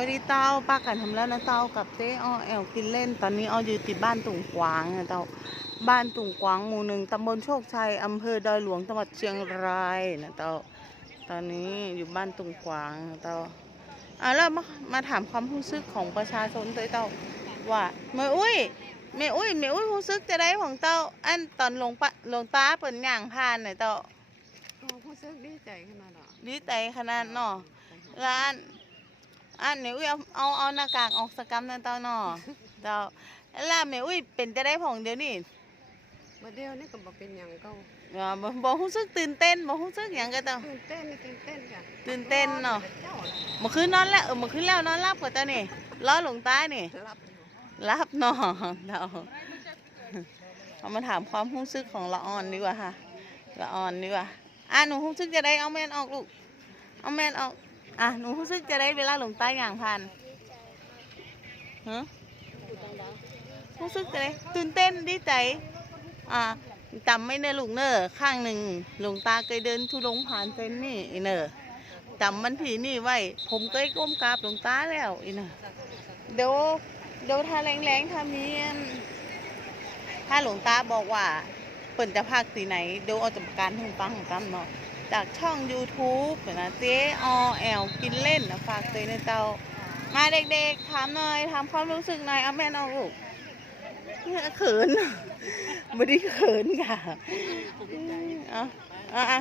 วัสดีเต้าป้ากันทำแล้วนะเต้ากับเต้อ้อแอลกินเล่น ตอนนี้อ้ออยู่ที่บ้านตุงกวางนะเต้าบ้านตุงกวางหมู่หนึ่งตำบลโชคชัยอำเภอดอยหลวงจังหวัดเชียงรายนะเต้าตอนนี้อยู่บ้านตุงกวางนะเต้าอะแล้วมามาถามความรู้สึกของประชาชนเต้าเต้าว่าแม่อุ้ยแม่อุ้ยแม่อุ้ยรู้สึกจะได้ของเต้าอันตอนลงปะลงตาเปิดย่างผ่านนี่ยเต้าโอ้ผู้ซึกดีใจขนาดอะดีใจขนาดเนาะร้าน อันนี้อุ้ยเอาเอาเอาหน้ากากออกสกรรมนั่นเต้าเนาะเต้าแล้วแม่อุ้ยเป็นจะได้ผองเดี๋ยวนี้เมื่อเดียวนี่ก็บอกเป็นอย่างเก่าเอ่อบ่บ่รู้สึกตื่นเต้นบ่รู้สึกหยังก็เต้าตื่นเต้นนี่ตื่นเต้นจ้ะตื่นเต้นเนาะเจ้าล่ะเมื่อคืนนอนแล้วเออเมื่อคืนแล้วนอนรับกับเต้านี่ล้อหลงตานี่รับอยู่รับเนาะเต้าเอามาถามความรู้สึกของละอ่อนดีกว่าค่ะละอ่อนดีกว่าอะหนูรู้สึกจะได้เอาแม่นออกลูกเอาแม่นออก อะหนูรู้สึกจะได้เวลาหลงตาอย่างผ่านฮะรู้สึกเลยตื่นเต้นดีใจ อ่าจำไม่ได้ลูกเนอข้างหนึ่งหลวงตาเคยเดินทุลงผ่านเส้นนี่อีเนอจำมันทีนี่ไว้ ผมเคยก้มกราบหลวงตาแล้วอีเนอเดี๋ยวเดี๋ยวถ้าแรงๆถ้ามีถ้าหลวงตาบอกว่าเปิ่นจะพากตีไหน เดี๋ยวเอาจำการให้ฟังของกันเนาะ จากช่อง YouTube นะเจ๊อแอลกินเล่นนะฝากตัวในเจ้ามาเด็กๆ ถามหน่อยถามความรู้สึกหน่อยเอาแม่นเอาลูกเนี่ยเขินบไดีเขินค่ะเอาเอาอะ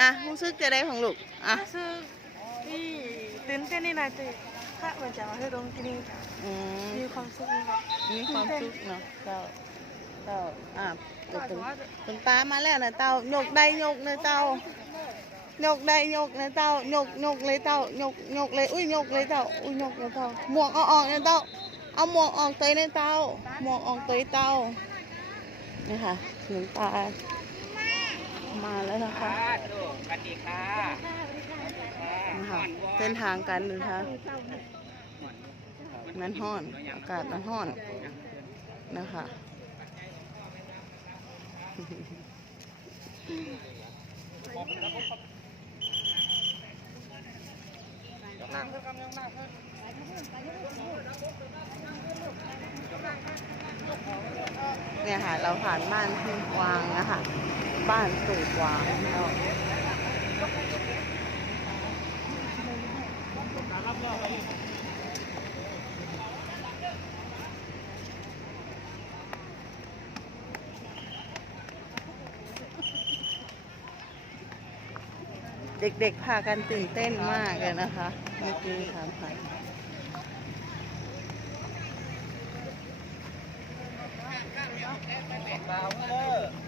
อะรู้สึกจะได้ของลูกอะซึกนี่ตื่นเต้นนี่นายตื่นถ้ามันจะมาให้ลงที่นี่จ้ะอืมมีความสุขแบบมีความสุขเนาะเต้า เต้าอะเดี๋ยวแต่ถึงถึงป้ามาแล้วนะเต้ายกได้ยกนยเต้ายกได้ยกนะเต้ายกยกเลยเต้ายกยกเลยอุ้ยยกเลยเต้าอุ้ยยกเลยเต้าหมวกเอาออกนะเต้าเอาหมวกออกเตยในเต้าหมวกออกเตยเต้านี่ค่ะหลวงตามาแล้วนะคะสวัสดีค่ะนะคะเส้นทางการเดินทางมันห้อน อากาศมันห้อนนะคะ เนี่ยค่ะ เราผ่านบ้านทุ่งกวางนะคะบ้านตู่กวางแล้วรับรอง เด็กๆพากันตื่นเต้นมากเลยนะคะเมื่อกี้ถามใครเบาเด้อเบาเ